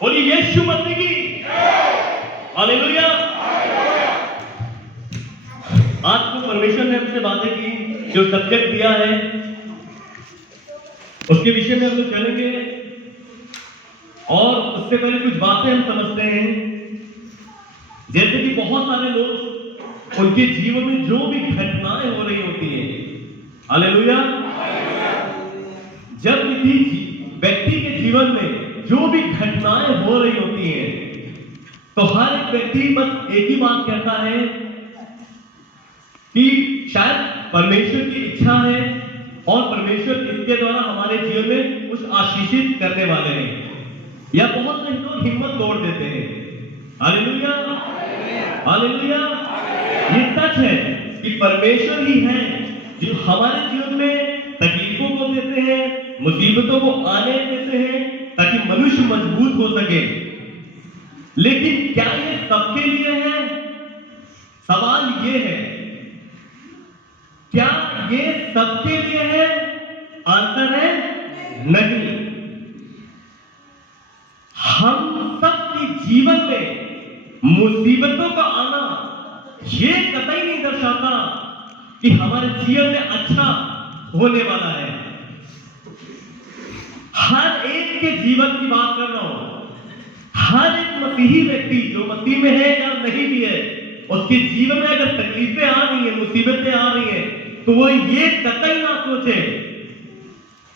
बोलिए यीशु मसीह की हालेलुया। आज को परमेश्वर ने हमसे बातें की, जो सब्जेक्ट दिया है उसके विषय में हम लोग चलेंगे। और उससे पहले कुछ बातें हम समझते हैं, जैसे कि बहुत सारे लोग उनके जीवन में जो भी घटनाएं हो रही होती हैं, हालेलुया, जब किसी व्यक्ति के जीवन में जो भी घटनाएं हो रही होती हैं, तो हर एक व्यक्ति बस एक ही बात कहता है कि शायद परमेश्वर की इच्छा है और परमेश्वर इसके द्वारा हमारे जीवन में कुछ आशीषित करने वाले हैं। या बहुत से लोग हिम्मत तोड़ देते हैं। Hallelujah, hallelujah. ये सच है कि परमेश्वर ही है जो हमारे जीवन में तकलीफों को देते हैं, मुसीबतों को आने देते हैं, ताकि मनुष्य मजबूत हो सके। लेकिन क्या ये सबके लिए है? सवाल ये है, क्या ये सबके लिए है? आंसर है नहीं। हम सबके जीवन में मुसीबतों का आना ये कतई नहीं दर्शाता कि हमारे जीवन में अच्छा होने वाला है। हर एक के जीवन की बात कर रहा हूं। हर एक मसीही व्यक्ति जो मसीह में है या नहीं भी है, उसके जीवन में अगर तकलीफें आ रही हैं, मुसीबतें आ रही हैं, तो वो ये कतई ना सोचे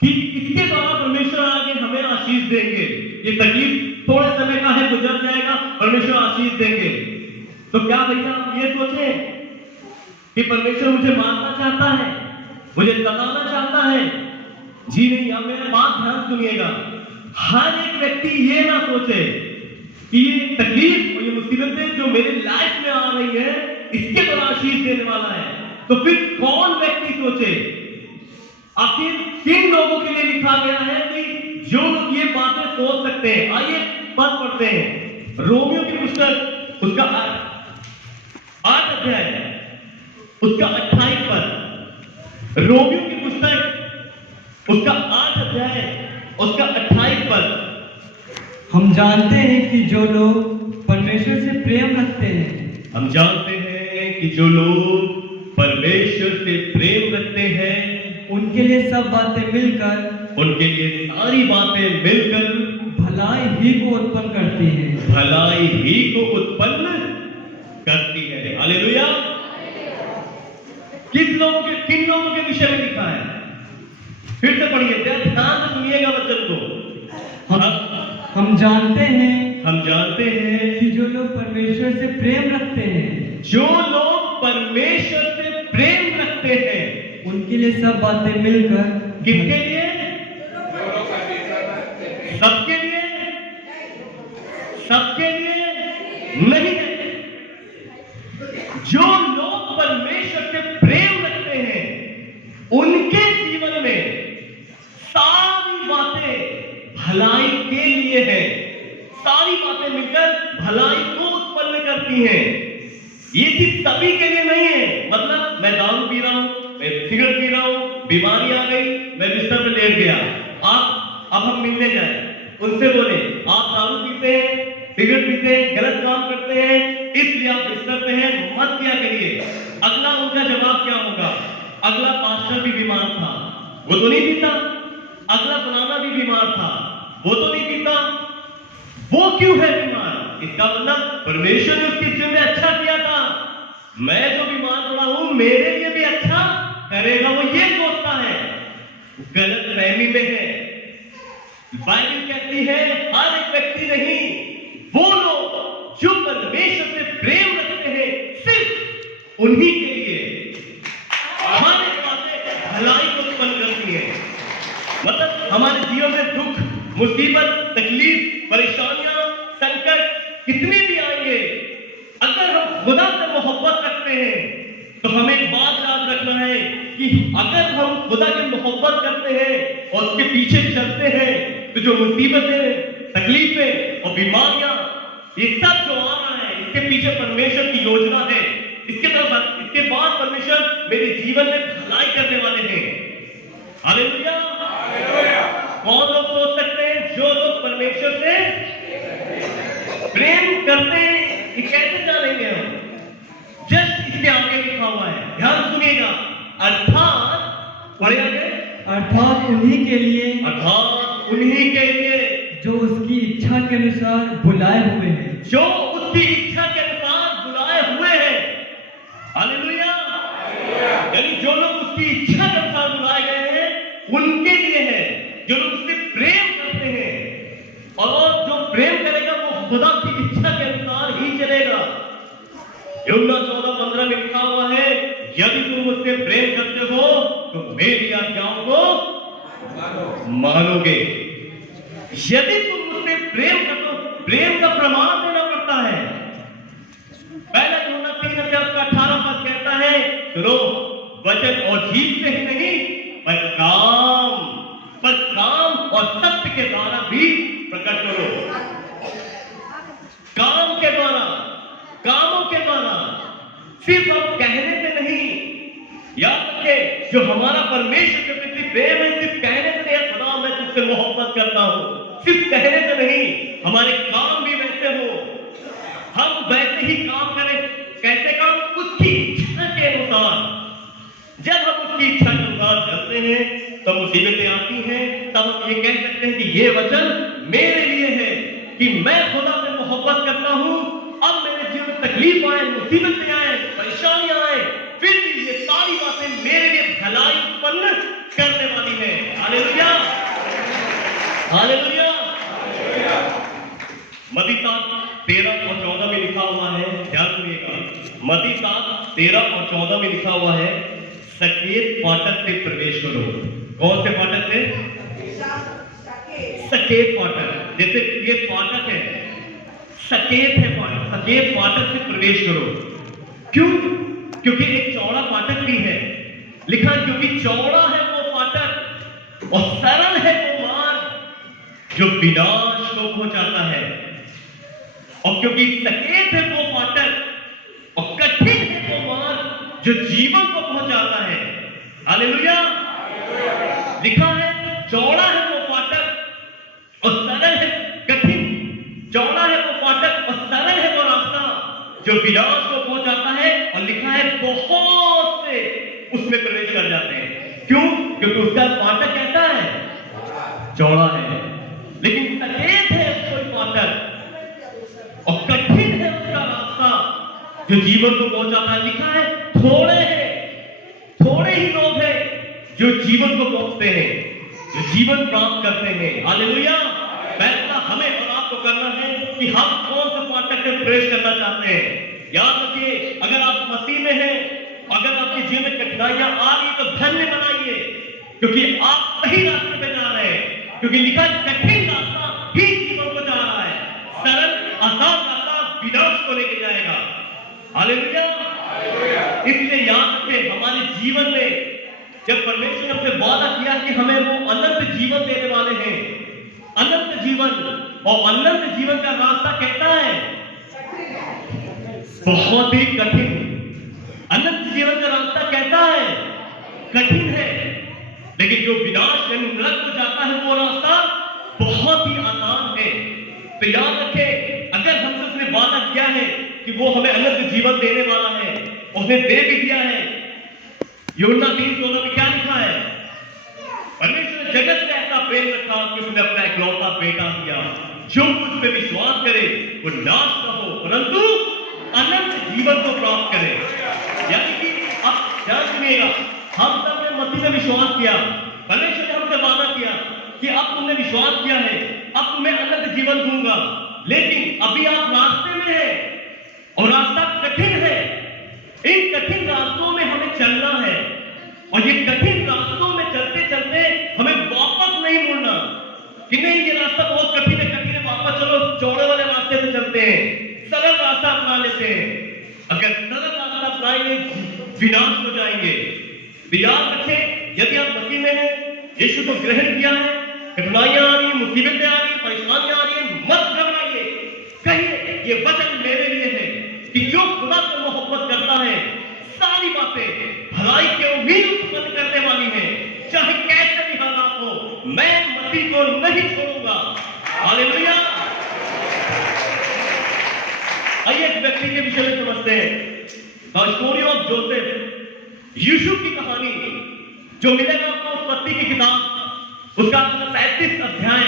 कि इसके द्वारा परमेश्वर आगे हमें आशीष देंगे। ये तकलीफ थोड़े समय का है, गुजर जाएगा, परमेश्वर आशीष देंगे। तो क्या भैया आप ये सोचें कि परमेश्वर मुझे मारना चाहता है, मुझे सताना चाहता है? जी नहीं। आप मेरा बात ध्यान सुनिएगा। हर एक व्यक्ति ये ना सोचे कि ये तकलीफ और ये मुसीबतें जो मेरे लाइफ में आ रही है, इसके द्वारा आशीष देने वाला है। तो फिर कौन व्यक्ति सोचे? आखिर किन लोगों के लिए लिखा गया है कि जो लोग ये बातें सोच सकते हैं? आइए पद पढ़ते हैं। रोमियो की पुस्तक उसका 8 अध्याय उसका 28 पद। रोमियो की पुस्तक उसका 8 अध्याय उसका 28 पद। हम जानते हैं कि जो लोग परमेश्वर से प्रेम रखते हैं, हम जानते हैं कि जो लोग परमेश्वर से प्रेम रखते हैं, उनके लिए सब बातें मिलकर, उनके लिए सारी बातें मिलकर भलाई ही को उत्पन्न करती हैं। भलाई ही को उत्पन्न करती है। हालेलुया। किन लोगों के विषय में लिखा है? फिर से पढ़िए, ध्यान से सुनिएगा वचन को। हम जानते हैं कि जो लोग परमेश्वर से प्रेम रखते हैं, जो लोग परमेश्वर से प्रेम रखते हैं, उनके लिए सब बातें मिलकर, किसके लिए? सबके लिए? सबके लिए नहीं है। जो लोग परमेश्वर से प्रेम रखते हैं, उनके जीवन में सारी बातें भलाई के लिए है। सारी बातें मिलकर भलाई को उत्पन्न करती हैं। ये चीज सभी के लिए नहीं है। मतलब मैं दारू पी रहा हूं, मैं सिगरेट पी रहा हूं, बीमारी आ गई, मैं बिस्तर पे लेट गया। अब हम मिलने जाए, उनसे बोले आप दारू पीते हैं, सिगरेट पीते हैं, गलत काम करते हैं, इसलिए आप बिस्तर पे हैं, मत किया करिए। अगला उनका जवाब क्या होगा? अगला पास्टर भी बीमार था, वो तो नहीं पीता। अगला फलाना भी बीमार था, वो तो नहीं पीता। वो क्यों है बीमार? इसका मतलब परमेश्वर ने उसके जीवन में अच्छा किया था। मैं जो बीमार पड़ा हूं, मेरे लिए भी अच्छा करेगा, वो ये सोचता है। गलत फहमी में है। बाइबल कहती है हर एक व्यक्ति नहीं, वो लोग जो परमेश्वर से प्रेम रखते हैं, सिर्फ उन्हीं के लिए हर एक बातें भलाई को उत्पन्न करती है। मतलब हमारे जीवन में दुख, मुसीबत, तकलीफ, परेशानियां, संकट कितने भी आएंगे, अगर हम खुदा से मोहब्बत रखते हैं, तो हमें एक बात याद रखना है कि अगर हम खुदा की मोहब्बत करते हैं और उसके पीछे चलते हैं, तो जो मुसीबतें, तकलीफें और बीमारियां, ये सब जो आ रहा है, इसके पीछे परमेश्वर की योजना है। इसके बाद परमेश्वर मेरे जीवन में भलाई करने वाले हैं। हालेलुया। कौन लोग सोच सकते हैं? जो लोग परमेश्वर से प्रेम करते ये कैसे जानेंगे हम? जस्ट इसके आगे लिखा हुआ है, ध्यान सुनिएगा। अर्थात पढ़े आगे, अर्थात उन्हीं के लिए अर्थात उन्हीं के लिए जो उसकी इच्छा के अनुसार बुलाए हुए हैं। जो उसकी इच्छा के अनुसार बुलाए हुए हैं। हालेलुया। यानी जो लोग उसकी इच्छा के अनुसार बुलाए गए हैं उनके लिए है, जो लोग उससे प्रेम करते हैं। और जो प्रेम करेगा वो खुदा की इच्छा के अनुसार ही चलेगा। यूहन्ना 14:15 में लिखा हुआ है, यदि तुम मुझसे प्रेम करते हो तो मेरी आज्ञाओं को मानोगे। यदि तुम मुझसे प्रेम करते हो, प्रेम का प्रमाण देना पड़ता है। पहला यूहन्ना 3:18 कहता है, सुनो, वचन और जीभ से ही नहीं पर काम और सत्य के द्वारा भी प्रकट करो। काम के द्वारा, कामों के द्वारा, सिर्फ हम कहने से नहीं। याद रखिए, जो हमारा परमेश्वर के प्रति प्रेम है सिर्फ कहने से नहीं, खुदा मैं तुझसे मोहब्बत करता हूं, सिर्फ कहने से नहीं, हमारे काम भी वैसे हो, हम वैसे ही काम करें। कैसे काम? उसकी इच्छा के अनुसार। जब हम उसकी इच्छा के अनुसार चलते हैं तब मुसीबतें आती हैं, तब हम ये कह सकते हैं कि ये वचन मेरे लिए है कि मैं खुदा से मोहब्बत करता हूं। अब मेरे जीवन में तकलीफ आए, मुसीबतें आए, परेशानियां आए, फिर भी ये सारी बातें मेरे लिए भलाई उत्पन्न करने वाली है। Hallelujah, hallelujah. मत्ती 7:13-14 में लिखा हुआ है, ध्यान सुनिएगा। मत्ती 7:13-14 में लिखा हुआ है, सकेत फाटक से प्रवेश करो। कौन से फाटक से? सकेत फाटक। जैसे ये फाटक है, सकेत है फाटक, सकेत फाटक से प्रवेश करो। क्यों? क्योंकि एक चौड़ा फाटक भी है। लिखा क्योंकि चौड़ा है वो फाटक और सरल है वो मार्ग जो विनाश को पहुंचाता है, और क्योंकि सकेत है वो फाटक और कठिन है वो मार्ग जो जीवन को पहुंचाता है। हालेलुया। लिखा है चौड़ा है वो फाटक और सरल है, कठिन, चौड़ा है वो फाटक और सरल है वो रास्ता जो विनाश को पहुंचाता है, और लिखा है बहुत से उसमें प्रवेश कर जाते हैं। क्यों? क्योंकि उसका फाटक कैसा है? चौड़ा है। लेकिन सकेत है कोई फाटक और कठिन है उसका रास्ता जो जीवन को पहुंचाता है। लिखा है थोड़े ही लोग हैं जो जीवन को पहुंचते हैं, जो जीवन प्राप्त करते हैं। हालेलुया। फैसला हमें और आपको करना है कि हम कौन से फाटक में प्रवेश करना चाहते हैं। याद रखिए, अगर आप मसीह में हैं, अगर आपके जीवन में कठिनाइयां आ रही तो धन्य बनाइए, क्योंकि आप सही रास्ते पे जा रहे हैं। क्योंकि लिखा कठिन रास्ता ही जीवन को जा रहा है, सरल आसान रास्ता विनाश को लेके जाएगा। हालेलुया। इसलिए याद रखें, हमारे जीवन में जब परमेश्वर ने हमसे वादा किया कि हमें वो अनंत जीवन देने वाले हैं, अनंत जीवन, और अनंत जीवन का रास्ता कैसा है? बहुत ही कठिन। अनंत जीवन का रास्ता कैसा है? कठिन है। लेकिन जो विनाश यानी नरक को जाता है वो रास्ता बहुत ही आसान है। तो याद रखें, अगर हमसे उसने वादा किया है कि वो हमें अनंत जीवन देने वाला है, उसने दे भी दिया है। यूहन्ना 3:14 में क्या लिखा है? परमेश्वर ने जगत से ऐसा प्रेम रखा कि उसने अपना इकलौता बेटा दिया, जो मुझ पे विश्वास करे वो नाश न हो परंतु अनंत जीवन को प्राप्त करे। यानी कि अब ध्यान सुनिएगा, हम सब ने मसीह में विश्वास किया, परमेश्वर ने हमसे वादा किया कि अब तुमने विश्वास किया है, अब तुम्हें अनंत जीवन दूंगा। लेकिन अभी आप रास्ते में हैं और रास्ता कठिन है। इन कठिन रास्तों में हमें चलना है, और ये कठिन रास्तों में चलते चलते हमें वापस नहीं मुड़ना कि नहीं ये रास्ता बहुत कठिन है, वापस चलो चौड़े वाले रास्ते से चलते हैं, सरल रास्ता अपना लेते हैं। अगर सरल रास्ता अपनाएंगे विनाश हो जाएंगे। याद रखें, यदि आप मसीह में हैं, यीशु को ग्रहण किया है, कठिनाइयां आ रही है, मुसीबतें आ रही है, परेशानियां आ रही है, मत घबराइए। कहिए ये वचन मेरे लिए है कि जो खुदा से मोहब्बत करता है सारी बातें भलाई की उम्मीद उत्पन्न करने वाली है। चाहे कैसे भी हालात हो, मैं मसीह को नहीं छोड़ूंगा। हालेलुया। आइए इस व्यक्ति के विषय में समझते हैं। The story of Joseph, Yusuf की कहानी जो मिलेगा आपको उत्पत्ति की किताब, उसका 37 अध्याय,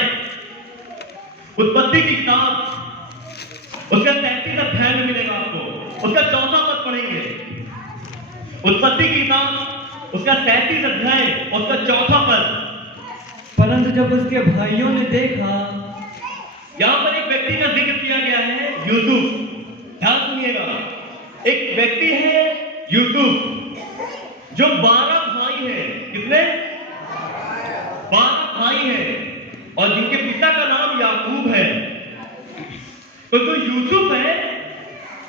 उत्पत्ति की किताब उसका 37 अध्याय में मिलेगा आपको। उसका 4वां पद पढ़ेंगे। उत्पत्ति की किताब उसका 37 अध्याय उसका 4वां पद। परंतु जब उसके भाइयों ने देखा, यहां पर एक व्यक्ति का जिक्र किया गया है, यूसुफ। ध्यान सुनिएगा, एक व्यक्ति है यूसुफ जो 12 भाई हैं। कितने? 12 भाई हैं और जिनके पिता का नाम याकूब है। तो जो यूसुफ है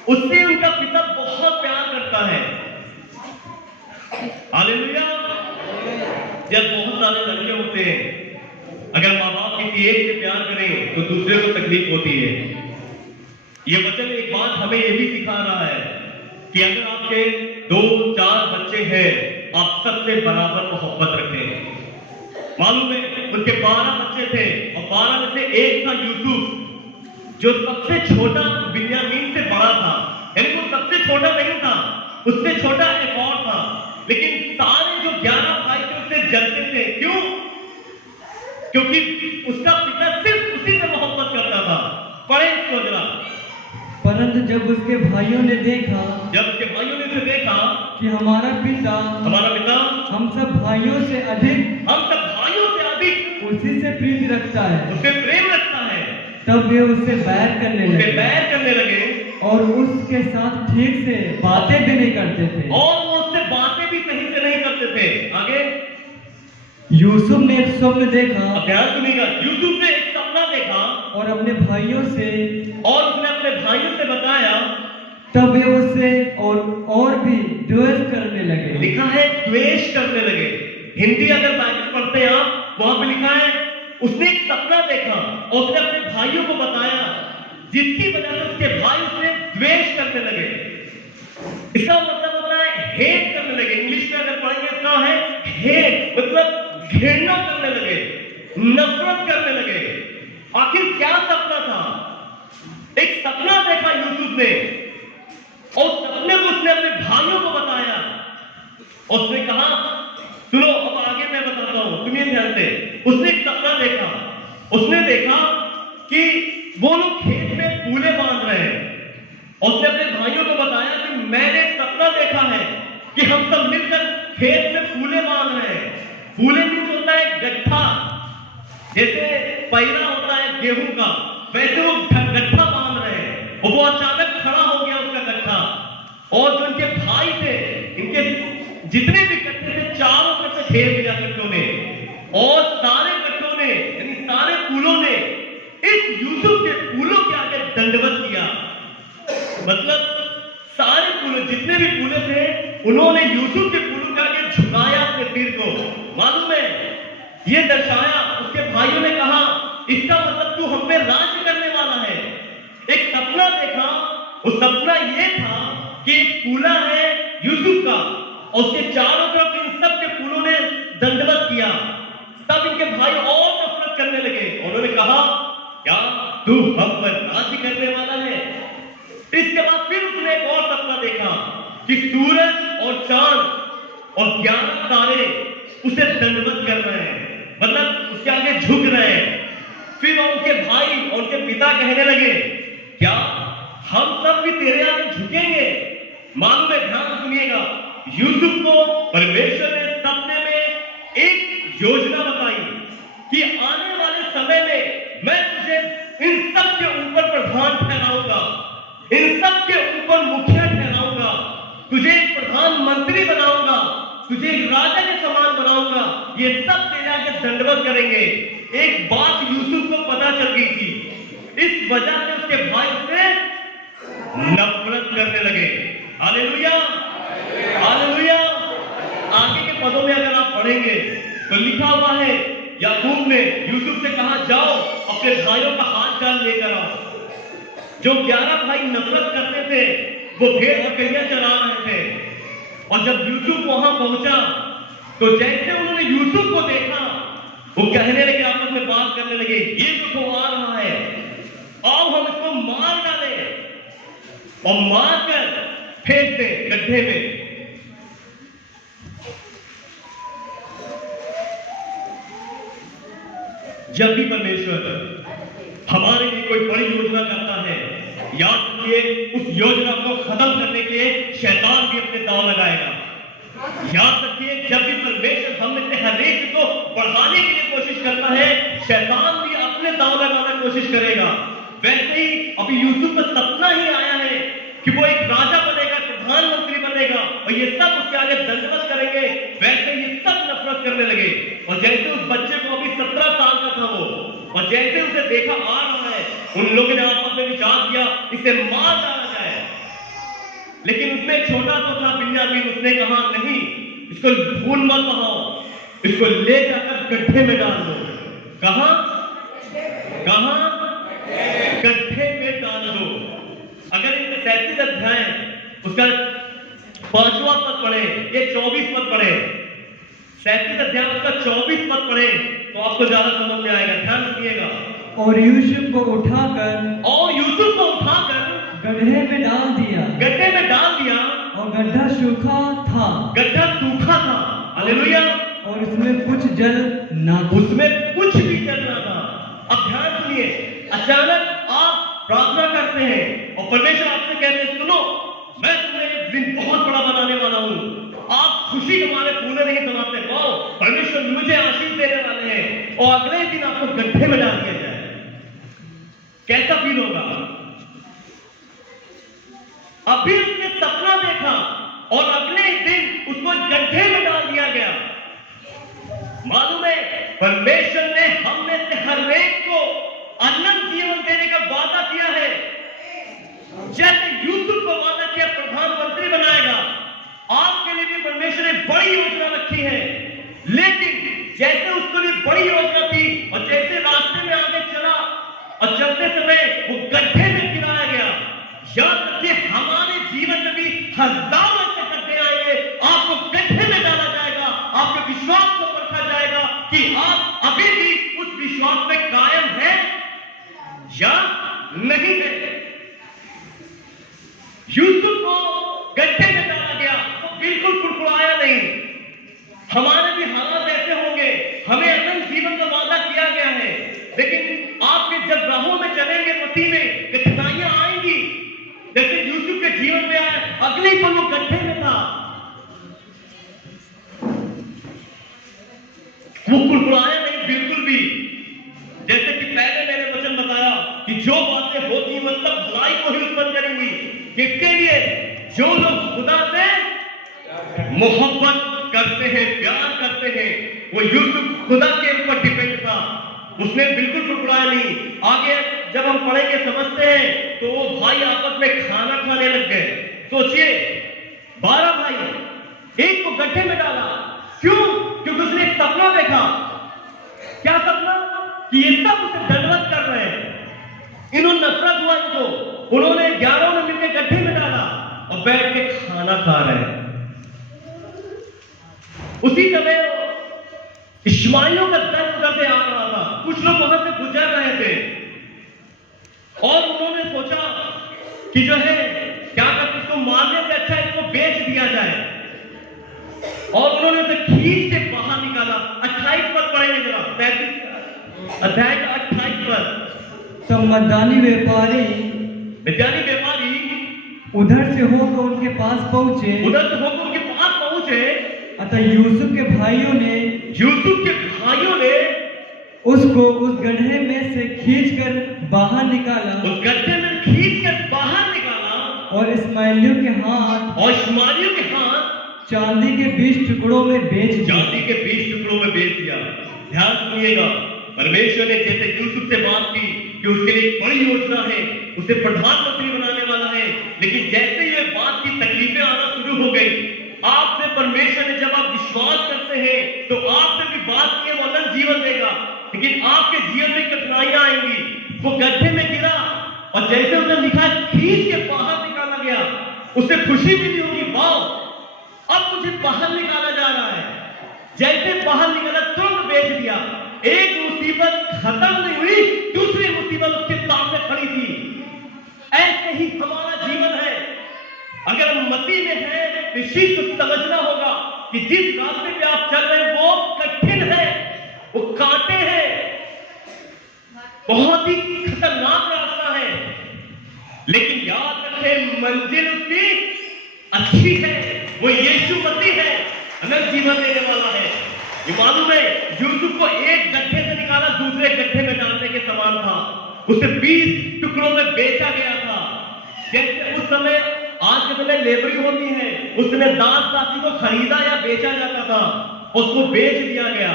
उससे उनका पिता बहुत प्यार करता है। हालेलुया। जब बहुत सारे लड़के होते हैं, अगर माँ बाप किसी एक से प्यार करें तो दूसरे को तकलीफ होती है। ये वचन एक बात हमें ये भी सिखा रहा है कि अगर आपके 2-4 बच्चे हैं, आप सबसे बराबर मोहब्बत रखें। मालूम है उनके 12 बच्चे थे और 12 में से एक था यूसुफ जो सबसे छोटा बिन्यामीन से बड़ा था। यानी वो सबसे छोटा नहीं था, उससे छोटा एक और था। लेकिन सारे जो 11 भाई थे उससे जलते थे। क्यों? क्योंकि उसका पिता सिर्फ उसी से मोहब्बत करता था। पढ़े इसको जरा। परंतु जब उसके भाइयों ने देखा, जब उसके भाइयों ने उसे देखा कि हमारा पिता हम सब भाइयों से अधिक उसी से प्रीति रखता है, उससे प्रेम रखता है, तब वे उससे बैर करने उससे लगे बैर करने लगे और उसके साथ ठीक से बातें भी नहीं करते थे। और वो उससे बातें भी सही से नहीं करते थे। आगे यूसुफ ने एक स्वप्न देखा, अब ध्यान सुनिएगा। यूसुफ ने एक सपना देखा और अपने भाइयों से, और उसने अपने भाइयों से बताया। तब वे उससे और भी द्वेष करने लगे। लिखा है द्वेष करने लगे। हिंदी अगर बाइबल पढ़ते हैं आप, वहां पे लिखा है उसने एक सपना देखा और उसने अपने भाइयों को बताया, जिसकी वजह से उसके भाई उससे द्वेष करने लगे। इसका मतलब होता है हेट करने लगे। इंग्लिश में अगर पढ़ेंगे इसका है हेट, मतलब घृणा करने लगे, नफरत करने लगे। आखिर क्या सपना था? एक सपना देखा यूसुफ ने और सपने को उसने अपने भाइयों को बताया। उसने कहा, सुनो अब आगे मैं बताता हूं, सुनिए ध्यान से। उसने एक सपना देखा। उसने देखा कि वो लोग खेत में फूले बांध रहे हैं। उसने अपने भाइयों को बताया कि मैंने एक सपना देखा है कि हम सब मिलकर खेत में फूले बांध रहे हैं। फूले मीन्स होता है गट्ठा, जैसे पैरा होता है गेहूं का, वैसे वो गट्ठा बांध रहे हैं। और वो अचानक खड़ा हो गया उसका गट्ठा, और जो इनके भाई थे, इनके जितने भी गट्ठे थे, चारों तरफ से घेर दिया गट्ठों ने। और सारे गट्ठों ने, यानी सारे फूलों ने इस यूसुफ के फूलों के आगे दंडवत किया। मतलब सारे फूलों, जितने भी फूले थे, उन्होंने यूसुफ के फूलों के आगे झुकाया अपने सिर को। मालूम है, ये दर्शाया। उसके भाइयों ने कहा, इसका मतलब तू हम पे राज्य करने वाला है। एक सपना देखा, उस सपना ये था कि एक फूला है यूसुफ का और उसके चारों तरफ इन सब के फूलों ने दंडवत किया। तब इनके भाई और नफरत करने लगे। उन्होंने कहा, क्या तू हम पर राज्य करने वाला है? इसके बाद फिर उसने एक और सपना देखा कि सूरज और चांद और 11 तारे उसे दंडवत कर रहे हैं, मतलब उसके आगे झुक रहे हैं। फिर उनके भाई और उनके पिता कहने लगे, क्या हम सब भी तेरे आगे झुकेंगे? मालूम है, ध्यान सुनिएगा, यूसुफ को परमेश्वर ने सपने में एक योजना बताई कि आने वाले समय में मैं तुझे इन सब के ऊपर प्रधान ठहराऊंगा, इन सब के ऊपर मुखिया ठहराऊंगा, तुझे एक प्रधानमंत्री बनाऊंगा, तुझे एक राजा के समान बनाऊंगा। ये सब तेरे आगे दंडवत करेंगे। एक बात यूसुफ को पता चल गई थी, इस वजह से उसके भाई से नफरत करने लगे। Hallelujah, hallelujah. आगे के पदों में अगर आप पढ़ेंगे तो लिखा हुआ है, याकूब ने यूसुफ से कहा, जाओ अपने भाइयों का हाथ चाल लेकर आओ। जो 11 भाई नफरत करते थे वो भेड़ बकरियां चरा रहे थे। और जब यूसुफ वहां पहुंचा तो जैसे उन्होंने यूसुफ को देखा, वो कहने लगे, आपस में बात करने लगे, ये तो आ रहा है, आओ हम इसको मार डालें। और मारकर फेंक दे गड्ढे में। जब भी परमेश्वर हमारे लिए कोई बड़ी योजना करता है, याद रखिए उस योजना को खत्म करने के लिए शैतान भी अपने दांव लगाएगा। याद रखिए जब भी परमेश्वर हम में से हर एक को बढ़ाने के लिए कोशिश करता है, शैतान भी अपने दांव लगाने की कोशिश करेगा। वैसे ही अभी यूसुफ का सपना ही आया है कि वो एक राजा बनेगा, प्रधानमंत्री बनेगा, और ये सब उसके आगे दंडवत करेंगे। वैसे ये सब नफरत करने लगे। और जैसे उस बच्चे को अभी 17 साल का था वो, और जैसे उसे देखा आ रहा है, उन लोगों ने आपस में विचार किया इसे मार डाला जाए। लेकिन उसमें छोटा तो था बिन्यामीन, उसने कहा नहीं, इसको खून मत बहाओ, इसको ले जाकर गड्ढे में डाल दो। कहां कहां? गड्ढे में डाल दो। अगर इनका 37 अध्याय उसका 5वां पद पढ़े, ये 24 पद पढ़े, 37 अध्याय उसका 24 पद पढ़े तो आपको ज्यादा समझ में आएगा। ध्यान सुनिएगा। और यूसुफ को उठाकर गड्ढे में डाल दिया, गड्ढे में डाल दिया, और गड्ढा सूखा था, गड्ढा सूखा था। हालेलुया। और उसमें कुछ जल ना था, उसमें कुछ भी जल ना था। अब ध्यान सुनिए, अचानक आप प्रार्थना करते हैं और परमेश्वर आपसे कहते हैं सुनो, मैं तुम्हें एक दिन बहुत बड़ा बनाने वाला हूं। आप खुशी के मारे फूले नहीं समाते, वाओ परमेश्वर मुझे आशीष देने वाले हैं, और अगले दिन आपको गड्ढे में डाल दिया जाए, कैसा फील होगा? अभी उसने सपना देखा और अगले दिन उसको गड्ढे में डाल दिया गया। मालूम है परमेश्वर ने हम में से हर एक को अनंत जीवन देने का वादा किया है। जैसे यूसुफ को वादा किया प्रधानमंत्री बनाएगा, आपके लिए भी परमेश्वर ने बड़ी योजना रखी है। लेकिन जैसे उसको भी बड़ी योजना थी और जैसे रास्ते में आगे चला और चलते समय वो गड्ढे में गिराया गया, याद रखिए हमारे जीवन में भी हजारों ऐसे गड्ढे आएंगे, आपको गड्ढे में डाला जाएगा, आपके विश्वास को परखा जाएगा कि आप अभी भी उस विश्वास में कायम हैं या नहीं है। यूसुफ को गड्ढे में डाला गया, वो बिल्कुल कुड़कुड़ाया नहीं। हमारे भी हालात ऐसे होंगे, हमें अनंत जीवन का वादा किया गया है, लेकिन आपके जब राहों में चलेंगे मसीह में, कठिनाइयां आएंगी। जैसे यूसुफ के जीवन में आया, अगले पल वो गड्ढे में था, वो कुड़कुड़ाया नहीं बिल्कुल भी। जैसे कि पहले मैंने वचन बताया कि जो बातें होती वह सब भलाई को ही उत्पन्न करेंगी। किसके लिए? जो लोग खुदा से मोहब्बत करते हैं, प्यार करते हैं। वो यूसुफ खुदा के ऊपर डिपेंड था, उसने बिल्कुल कुड़कुड़ाया नहीं। आगे जब हम पढ़ेंगे समझते हैं तो वो भाई आपस में खाना खाने लग गए। सोचिए 12 भाई, एक को गड्ढे में डाला, क्यों? क्योंकि उसने एक सपना देखा। क्या सपना? कि ये सब उसे दंडवत कर रहे हैं। इन्होंने नफरत हुआ इनको, उन्होंने 11 ने मिलकर गड्ढे में डाला और बैठ के खाना खा रहे हैं। उसी समय इश्माइलियों का दल उधर से आ रहा था, कुछ लोग वहां से गुजर रहे थे और उन्होंने सोचा कि जो है क्या करते, इसको मारने से अच्छा इसको बेच दिया जाए, और उन्होंने उसे खींच के बाहर निकाला। 28 पद पढ़ेंगे जरा, 33 अध्याय का 28 पद। तब मद्यानी व्यापारी उधर से होकर उनके पास पहुंचे, अतः यूसुफ के भाइयों ने उसको उस गड्ढे में से खींचकर बाहर निकाला, और इस्माइलियों के हाथ चांदी के 20 टुकड़ों में बेच दिया। ध्यान सुनिएगा, परमेश्वर ने जैसे यूसुफ से बात की कि उसके लिए एक बड़ी योजना है, उसे प्रधानमंत्री बनाने वाला है, लेकिन जैसे ये बात की तकलीफें आना शुरू हो गई, आपसे परमेश्वर ने जब आप विश्वास करते हैं तो आपसे भी बात की है वो अनंत जीवन देगा, लेकिन आपके जीवन में कठिनाइयां आएंगी। वो गड्ढे में गिरा और जैसे उसे लिखा खींच के बाहर निकाला गया, उसे खुशी मिली होगी, वाओ अब मुझे बाहर निकाला जा रहा है। जैसे बाहर निकाला तुरंत बेच दिया। एक मुसीबत खत्म नहीं हुई, दूसरी मुसीबत उसके सामने खड़ी थी। ऐसे ही हमारा जीवन है। अगर हम मसीह में हैं तो इस चीज को समझना होगा कि जिस रास्ते पे आप चल रहे हैं वो कठिन है, वो कांटे हैं, बहुत ही खतरनाक रास्ता है, लेकिन याद रखें मंजिल उसकी अच्छी है, वो यीशु मसीह है, अनंत जीवन देने वाला है। ये मालूम है यूसुफ को एक गड्ढे से निकाला दूसरे गड्ढे में डालने के समान था, उसे 20 टुकड़ों में बेचा गया था। जैसे उस समय आज के समय लेबरिंग होती है, उस समय दास दासी को खरीदा या बेचा जाता था, उसको बेच दिया गया,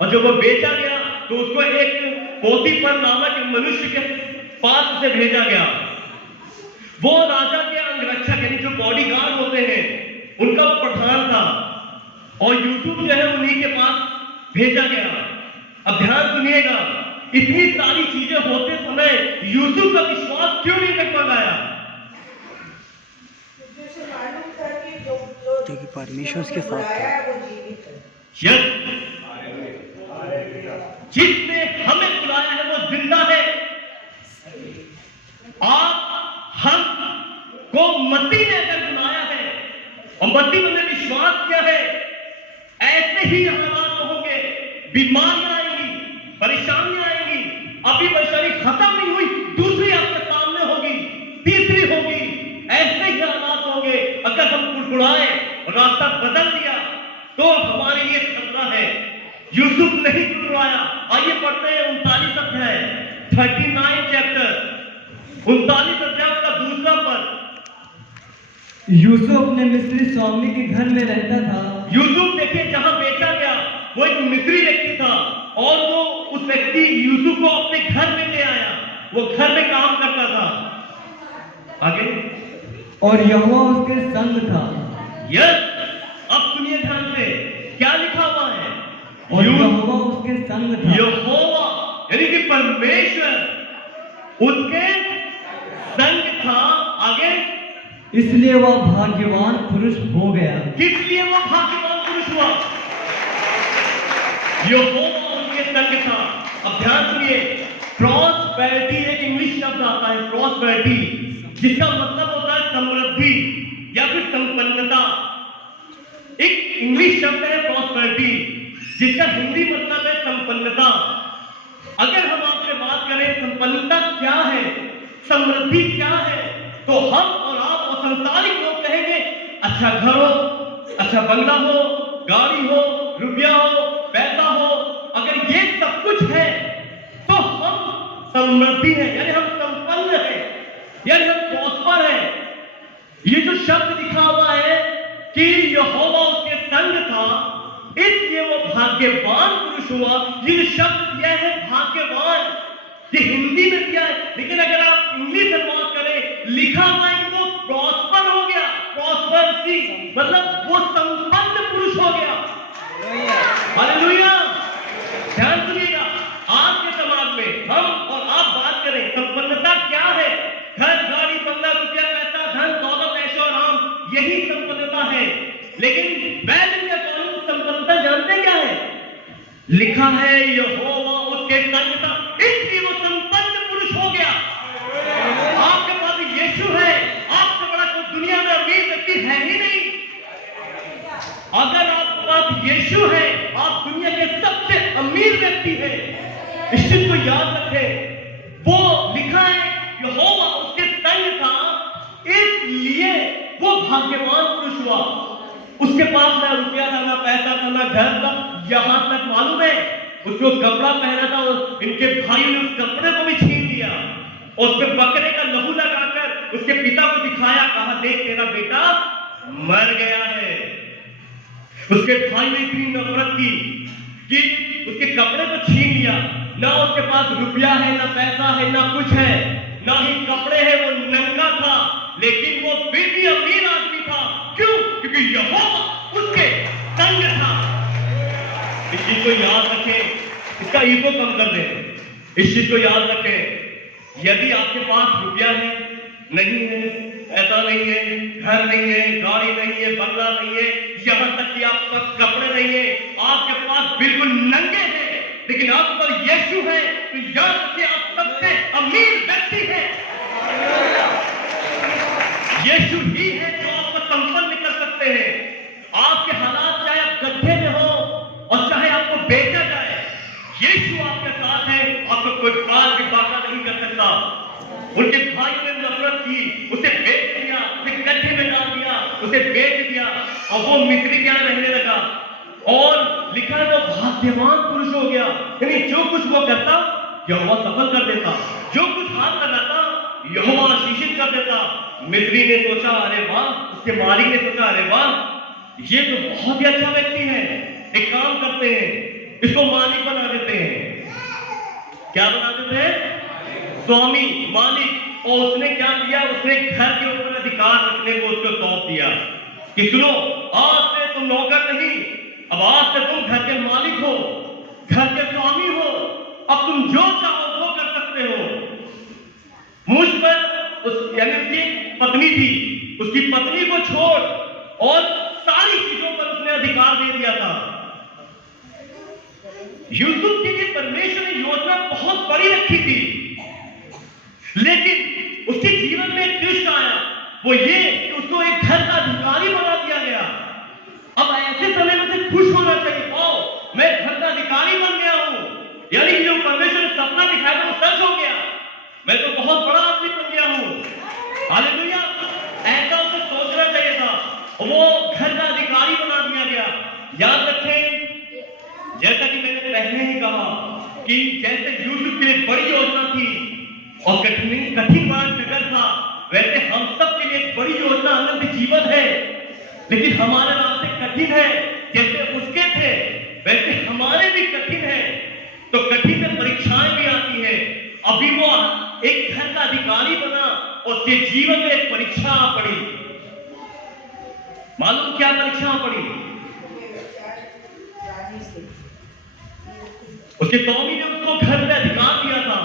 और जब वो बेचा गया तो उसको एक पोतीफर नामक मनुष्य के पास उसे भेजा गया। वो राजा के अंगरक्षक यानी जो बॉडीगार्ड होते हैं उनका प्रधान था, और यूसुफ जो है उन्हीं के पास भेजा गया। अब ध्यान सुनिएगा, इतनी सारी चीजें होते समय यूसुफ का विश्वास क्यों नहीं कर पाया? क्योंकि परमेश्वर उसके साथ था। जिसने हमें बुलाया है वो जिंदा है। आप हम को मसीह ने अगर बुलाया है और मसीह में विश्वास किया है, ऐसे ही हालात होंगे, बीमारियां आएंगी, परेशानियां आएंगी, अभी परेशानी खत्म नहीं हुई, दूसरी आपके सामने होगी, तीसरी होगी, ऐसे ही हालात होंगे। अगर हम कुड़कुड़ाए और रास्ता बदल दिया तो हमारे लिए खतरा है। यूसुफ नहीं कुड़कुड़ाया। आइए पढ़ते हैं 39 अध्याय 39 चैप्टर 39 अध्याय का दूसरा पद। यूसुफ अपने मिस्री स्वामी के घर में रहता था। यूसुफ देखिए जहां बेचा गया वो एक मिस्री व्यक्ति था, और वो उस व्यक्ति यूसुफ को अपने घर में ले आया, वो घर में काम करता था। आगे, और यहोवा उसके संग था। यस, अब सुनिए ध्यान से क्या लिखा हुआ है। और यहोवा उसके संग था। यहोवा यानी कि परमेश्वर उसके संग था। आगे, इसलिए वह भाग्यवान पुरुष हो गया। किस लिए वो भाग्यवान पुरुष हुआ? यहोवा उनके संग था। अब ध्यान सुनिए, प्रॉस्पेरिटी एक इंग्लिश शब्द आता है, प्रॉस्पेरिटी, जिसका मतलब होता है समृद्धि या फिर संपन्नता। एक इंग्लिश शब्द है प्रॉस्पेरिटी, जिसका हिंदी मतलब है संपन्नता। अगर हम आपसे बात करें संपन्नता क्या है, समृद्धि क्या है, तो हम और आप और संसारिक लोग कहेंगे अच्छा घर हो, अच्छा बंगला हो, गाड़ी हो, रुपया हो, पैसा हो। अगर ये सब कुछ है तो हम समृद्धि है, यानी हम संपन्न है, यानी हम प्रॉस्पर है। ये जो शब्द लिखा हुआ है कि यहोवा उसके संग था, इसलिए वो भाग्यवान पुरुष हुआ। ये शब्द दिया है भाग्यवान, ये हिंदी में दिया है, लेकिन अगर आप इंग्लिश में बात करें लिखा हुआ है कि वो प्रॉस्पर हो गया, प्रॉस्पर्सी मतलब वो संपन्न पुरुष हो गया। हालेलुया। ध्यान सुनिएगा, आज के समाज में हम और आप बात करें संपन्नता क्या है, घर, गाड़ी, बंगला, रुपया, पैसा, धन, दौलत, ऐशो आराम, यही संपन्नता है। लेकिन बैबल का कानून संपन्नता जानते क्या है? लिखा है यहोवा उसके संग था, इसलिए वो संपन्न पुरुष हो गया। आपके पास यीशु है, आपसे बड़ा कोई दुनिया में अमीर व्यक्ति है ही नहीं। अगर आपके पास यीशु है, आप दुनिया के सबसे अमीर व्यक्ति हैं। इस चीज को याद रखें। वो लिखा है यहोवा उसके संग था, इसलिए वो भाग्यवान पुरुष हुआ। उसके पास ना रुपया था, ना पैसा था, ना घर था, यहां तक मालूम है उसको कपड़ा पहना था और इनके भाई ने उस कपड़े को भी छीन लिया और उस पर बकरे का लहू लगाकर उसके पिता को दिखाया, कहा देख तेरा बेटा मर गया है। उसके भाई ने इतनी नफरत की कि उसके कपड़े को छीन लिया। ना उसके पास रुपया है, ना पैसा है, ना कुछ है, ना ही कपड़े हैं, वो नंगा था, लेकिन वो फिर भी अमीर आदमी था। क्यों? क्योंकि यहोवा उसके संग था। इस चीज को याद रखें, इसका ईगो कम कर दें। इस चीज को याद रखें, यदि आपके पास रुपया है, नहीं है, ऐसा नहीं है, घर नहीं है, गाड़ी नहीं है, बंगला नहीं है, यहां तक कि आपके पास कपड़े नहीं है, आपके पास बिल्कुल नंगे हैं, लेकिन आप पर यीशु है, तो याद रखिए आप सबसे अमीर व्यक्ति हैं। यीशु ही है जो आपको कोई बाल भी बाका नहीं कर सकता। उनके भाइयों ने नफरत की, उसे बेच दिया, उसे गड्ढे में डाल दिया, उसे बेच दिया और वो मिस्री के यहाँ रहने लगा। और लिखा है वो भाग्यवान पुरुष हो गया, यानी जो कुछ वो करता यहोवा सफल कर देता, जो कुछ हाथ लगाता यहोवा आशीषित कर देता। मिस्री ने सोचा अरे वाह, उसके मालिक ने सोचा अरे वाह, ये तो बहुत ही अच्छा व्यक्ति है, एक काम करते हैं इसको मालिक बना देते हैं। क्या बना देते हैं? स्वामी, मालिक। और उसने क्या किया, उसने घर के ऊपर अधिकार रखने को उसको सौंप दिया कि सुनो, आज से तुम नौकर नहीं, अब आज से तुम घर के मालिक हो, घर के स्वामी हो, अब तुम जो चाहो वो कर सकते हो। मुझ पर यानी उसकी पत्नी थी, उसकी पत्नी को छोड़ और सारी चीजों पर उसने अधिकार दे दिया था। यूसुफ के लिए परमेश्वर ने योजना बहुत बड़ी रखी थी, लेकिन उसके जीवन में एक ट्विस्ट आया, वो ये कि उसको एक घर का अधिकारी बना दिया गया। अब ऐसे समय में से खुश होना चाहिए, ओ मैं घर का अधिकारी बन गया हूं, यानी जो परमेश्वर ने सपना दिखाया वो सच हो गया, मैं तो बहुत बड़ा आदमी बन गया हूं। हालेलुया। ऐसा उसे सोचना चाहिए था, वो घर का अधिकारी बना दिया गया। याद रखें, जैसा कि मैंने पहले ही कहा कि जैसे यूसुफ के लिए बड़ी योजना थी और कठिन वाला नगर था, वैसे हम सब के लिए एक बड़ी योजना अनंत जीवन है, लेकिन हमारे रास्ते कठिन है। जैसे उसके थे वैसे हमारे भी कठिन है, तो कठिन में परीक्षाएं भी आती है। अभी वो एक घर का अधिकारी बना और उसके जीवन में एक परीक्षा पड़ी। मालूम क्या परीक्षा पड़ी? उसके स्वामी ने उसको घर में अधिकार दिया था,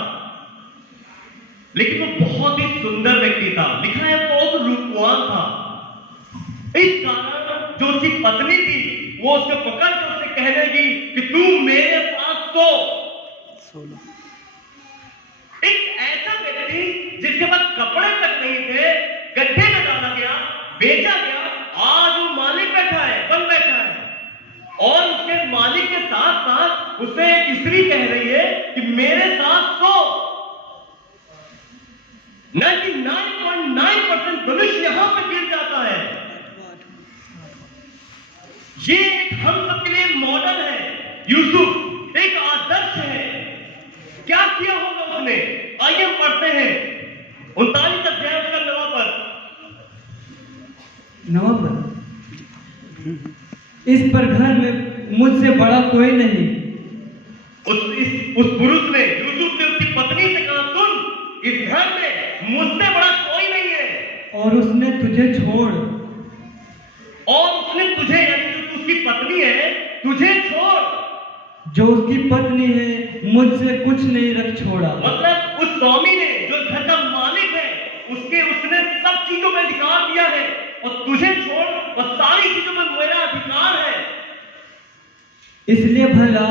लेकिन वो बहुत ही सुंदर व्यक्ति था। लिखा है बहुत रूपवान था। इस कारण जो उसकी पत्नी थी वो उसको पकड़ कर उससे कहने लगी कि तू मेरे साथ सो। एक ऐसा व्यक्ति जिसके पास कपड़े तक नहीं थे, गड्ढे में डाला गया, बेचा गया, आज वो मालिक बैठा है, बन बैठा है, और उसके मालिक के साथ साथ उसे एक स्त्री कह रही है कि मेरे साथ सो। 99.9% मनुष्य यहां पे गिर जाता है। ये एक हम सबके लिए मॉडल है। यूसुफ एक आदर्श है। क्या किया होगा उसने? आइए हम पढ़ते हैं 39 अध्याय उसका 9 पर। इस पर घर में मुझसे बड़ा कोई नहीं। उस पुरुष ने, यूसुफ ने उसकी पत्नी से कहा, सुन, इस घर में मुझसे बड़ा कोई नहीं है, और उसने तुझे छोड़, और उसने तुझे, यानी जो उसकी पत्नी है, तुझे छोड़, जो उसकी पत्नी है, मुझसे कुछ नहीं रख छोड़ा। मतलब उस स्वामी ने, जो घर का मालिक है, उसने सब चीजों में अधिकार दिया है, और तुझे छोड़ और सारी चीजों में मेरा अधिकार है। इसलिए भला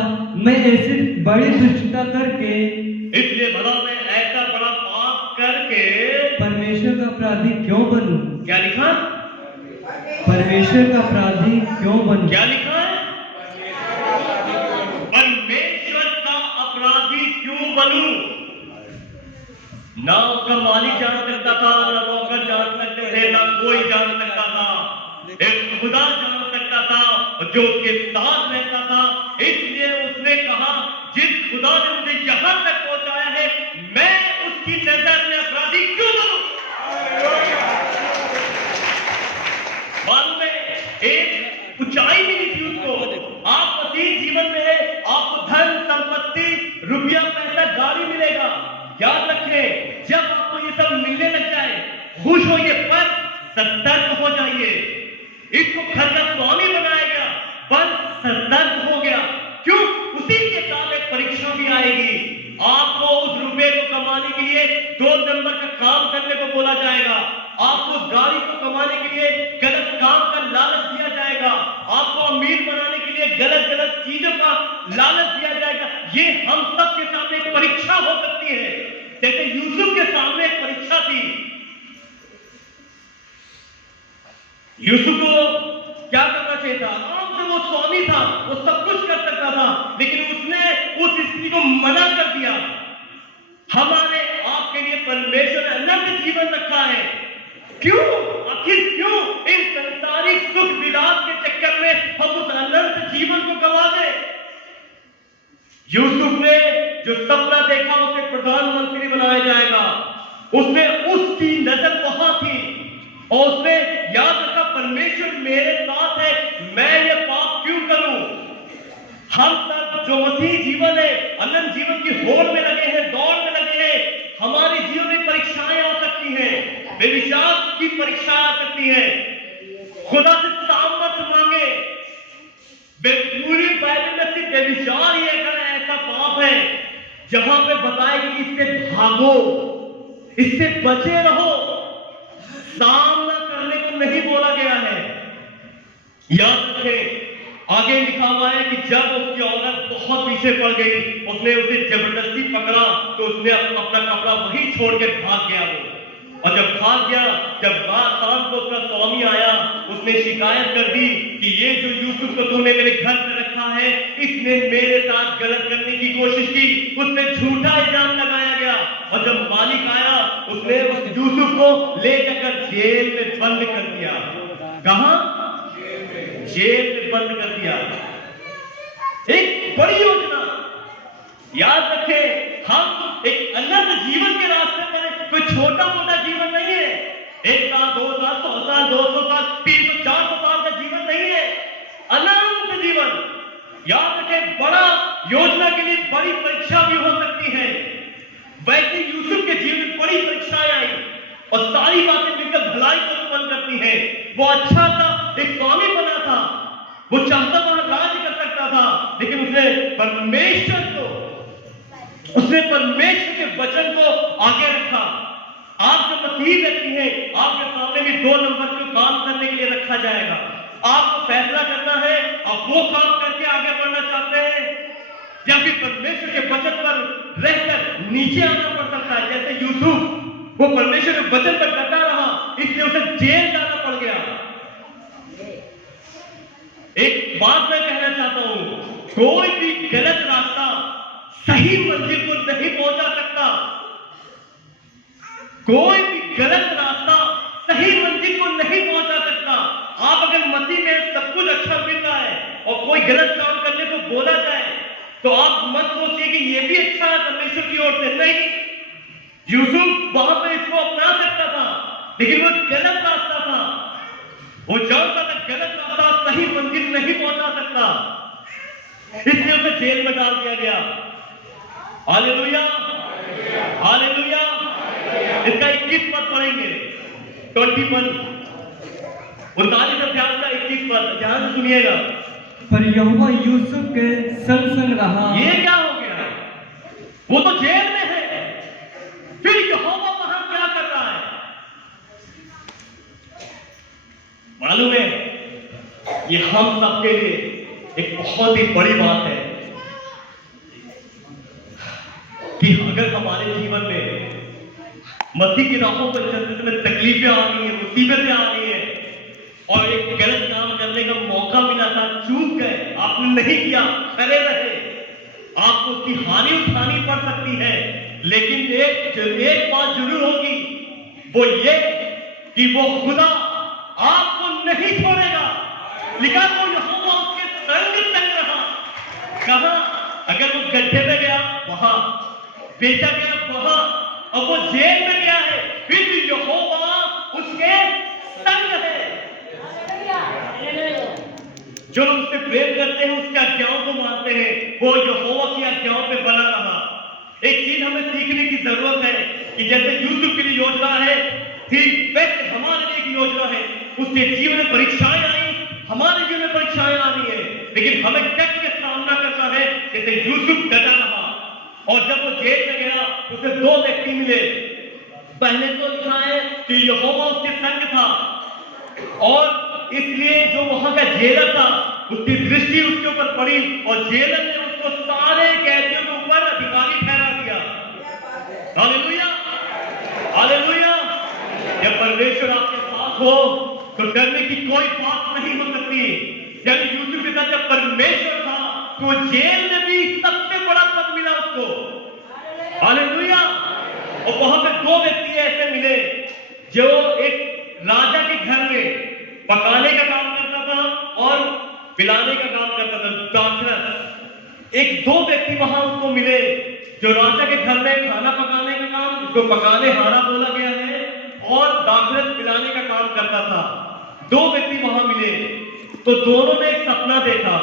मैं ऐसी बड़ी दुष्टता करके, इसलिए भला मैं ऐसा बड़ा पाप करके परमेश्वर का अपराधी क्यों बनूं? क्या लिखा? परमेश्वर का अपराधी क्यों बनूं? क्या लिखा है? परमेश्वर का अपराधी क्यों बनूं? ना उसका मालिक जान सकता था, ना नौकर जान सकते थे, ना कोई जान सकता था, एक खुदा जान सकता था और जो उसके साथ रहता था। इसलिए उसने कहा, जिस खुदा ने मुझे यहां तक पहुंचाया है, मैं उसकी नजर में अपराधी क्यों बनूं? मालूम है, एक ऊंचाई मिली थी उसको। आप मसीह जीवन में है, आपको धन संपत्ति, रुपया, पैसा, गाड़ी मिलेगा। याद रखें, जब आपको ये सब मिलने लग जाए, खुश होइए, पर सतर्क हो जाइए। इसको घर का स्वामी बनाया गया, पर सतर्क हो गया। क्यों? उसी के साथ एक परीक्षा भी आएगी। आपको उस रुपये को कमाने के लिए 2 नंबर का काम करने को बोला जाएगा। आपको उस गाड़ी को कमाने के लिए गलत काम का लालच दिया जाएगा। आपको अमीर बनाने के लिए गलत गलत चीजों का लालच दिया जाएगा। ये हम सब के सामने एक परीक्षा हो सकती है, जैसे यूसुफ के सामने एक परीक्षा थी। यूसुफ को क्या करना चाहिए था? आराम से, वो स्वामी था, वो सब कुछ कर सकता था, लेकिन उसने उस स्त्री को मना कर दिया। हमारे आपके लिए परमेश्वर ने अनंत जीवन रखा है। क्यों? आखिर क्यों इन संसारिक सुख विलास के चक्कर में हम उस अनंत जीवन को गंवा दें? यूसुफ ने जो सपना देखा उसे प्रधानमंत्री बनाया जाएगा, उसने उसकी नजर वहां थी और उसने याद रखा परमेश्वर मेरे साथ है, मैं ये पाप क्यों करूं? हम सब जो मसीह जीवन है, अनंत जीवन की होड़ में लगे हैं, दौड़ में लगे हैं, हमारे जीवन में परीक्षाएं आ सकती हैं, व्यभिचार की परीक्षा आ सकती है। खुदा से सामर्थ मांगे। पूरी बाइबल में सिर्फ व्यभिचार ही ऐसा पाप है जहां पे बताएगा कि इससे भागो, इससे बचे रहो, सामना करने को नहीं बोला गया है। याद रखें, आगे लिखा हुआ है कि जब उसकी औरत बहुत पीछे पड़ गई, उसने उसे जबरदस्ती पकड़ा तो उसने अपना कपड़ा वहीं छोड़ के भाग गया वो। और जब भाग गया, जब शाम को उसका स्वामी आया, उसने शिकायत कर दी कि ये जो यूसुफ को तूने मेरे घर पे रखा है, इसने मेरे साथ गलत करने की कोशिश की, उसने झूठा इल्जाम लगाया गया। और जब मालिक आया, उसने उस यूसुफ को ले जाकर जेल में बंद कर दिया। कहां? जेल में बंद कर दिया। एक बड़ी योजना। याद रखें, हम एक अनंत जीवन के रास्ते पर हैं, कोई छोटा मोटा जीवन नहीं है। 1 साल, 2 साल, 100 साल, 200 साल, 300, 400 साल का जीवन नहीं है, अनंत जीवन। याद रखें, बड़ा योजना के लिए बड़ी परीक्षा भी हो सकती है। वैसे यूसुफ के जीवन में बड़ी परीक्षाएं आई और सारी बातें मिलकर भलाई को उत्पन्न करती हैं। वो अच्छा था, एक स्वामी बना था, वो चाहता वहां राज्य कर सकता था, लेकिन उसने परमेश्वर के वचन को आगे रखा। आप जो मसीह व्यक्ति हैं, आपके सामने भी 2 नंबर के काम करने के लिए रखा जाएगा। आपको फैसला करना है, आप वो काम करके आगे बढ़ना चाहते हैं या फिर परमेश्वर के वचन पर रहकर नीचे आना पड़ सकता है। जैसे यूसुफ, वो परमेश्वर के वचन पर डटा रहा, इसलिए उसे जेल जाना पड़ गया। एक बात मैं कहना चाहता हूं, कोई भी गलत रास्ता सही मंजिल को नहीं पहुंचा सकता। कोई भी गलत रास्ता सही मंजिल को नहीं पहुंचा सकता। आप अगर मसीह में सब कुछ अच्छा मिल रहा है और कोई गलत काम करने को बोला जाए तो आप मत सोचिए कि ये भी अच्छा है परमेश्वर की ओर से। नहीं, यूसुफ वहां पर इसको अपना सकता था, लेकिन वो गलत रास्ता था। वो जानता था गलत रास्ता सही मंजिल नहीं पहुंचा सकता, इसलिए उसे जेल में डाल दिया गया। Hallelujah, hallelujah. इसका 21 पद पढ़ेंगे, 21, 39 अध्याय का 21 पद, ध्यान से सुनिएगा। पर यहोवा यूसुफ के संग संग रहा। ये क्या हो गया? वो तो जेल में है, फिर यहोवा वहां क्या कर रहा है? मालूम है, ये हम सबके लिए एक बहुत ही बड़ी बात है कि अगर हमारे जीवन में मसीह की राहों पर चलते समय तकलीफें आ रही हैं, मुसीबतें आ रही हैं और एक गलत काम करने का मौका मिला था, चूक गए, आपने नहीं किया, करे रहे, आपको उसकी हानि उठानी पड़ सकती है। लेकिन एक बात जरूर होगी, वो ये कि वो खुदा आपको नहीं छोड़ेगा। लिखा तो यहोवा उसके संग रहा। कहां? अगर वो गड्ढे में गया वहां, बेचा गया वहां, और वो जेल में गया है, फिर भी यहोवा उसके संग है। जो लोग उससे प्रेम करते हैं, उसकी आज्ञाओं को मानते हैं, वो यहोवा की आज्ञाओं पे बना रहा। एक चीज हमें सीखने की जरूरत है कि जैसे यूसुफ के लिए योजना है, ठीक वैसे हमारे लिए एक योजना है। उसके जीवन में परीक्षाएं आई, हमारे जीवन में परीक्षाएं आनी है, लेकिन हमें डट के सामना करना है जैसे यूसुफ डटा रहा। और जब वो जेल में गया, उसे 2 व्यक्ति मिले। पहले तो लिखा है कि यहोवा उसके संग था, और इसलिए जो वहां का जेलर था, उसकी दृष्टि उसके ऊपर पड़ी और जेलर ने उसको सारे कैदियों के ऊपर अधिकारी ठहरा दिया। Hallelujah, hallelujah. जब परमेश्वर आपके साथ हो तो डरने की कोई बात नहीं हो सकती। जब यूसुफ के साथ जब परमेश्वर था तो जेल में भी सबसे बड़ा पद मिला उसको। हालेलुया। और वहां पे दो व्यक्ति ऐसे मिले जो एक राजा के घर में पकाने का काम करता था और पिलाने का काम करता था, दाखरस। एक दो व्यक्ति वहां उसको मिले जो राजा के घर में खाना पकाने का काम, जिसको पकाने हारा बोला गया है, और दाखरस पिलाने का काम करता था। दो व्यक्ति वहां मिले तो दोनों ने एक सपना देखा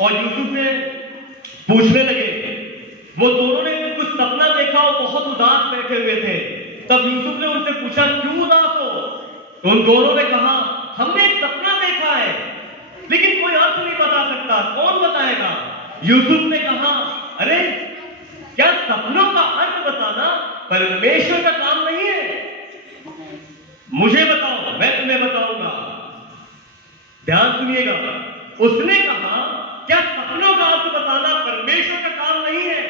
और यूसुफ से पूछने लगे। वो दोनों ने कुछ सपना देखा और बहुत उदास बैठे हुए थे। तब यूसुफ ने उनसे पूछा, क्यों उदास हो? तो उन दोनों ने कहा, हमने एक सपना देखा है लेकिन कोई अर्थ नहीं बता सकता, कौन बताएगा? यूसुफ ने कहा, अरे क्या सपनों का अर्थ बताना परमेश्वर का काम नहीं है? मुझे बताओ, मैं तुम्हें बताऊंगा। ध्यान सुनिएगा। उसने कहा, क्या सपनों का अर्थ बताना परमेश्वर का काम नहीं है?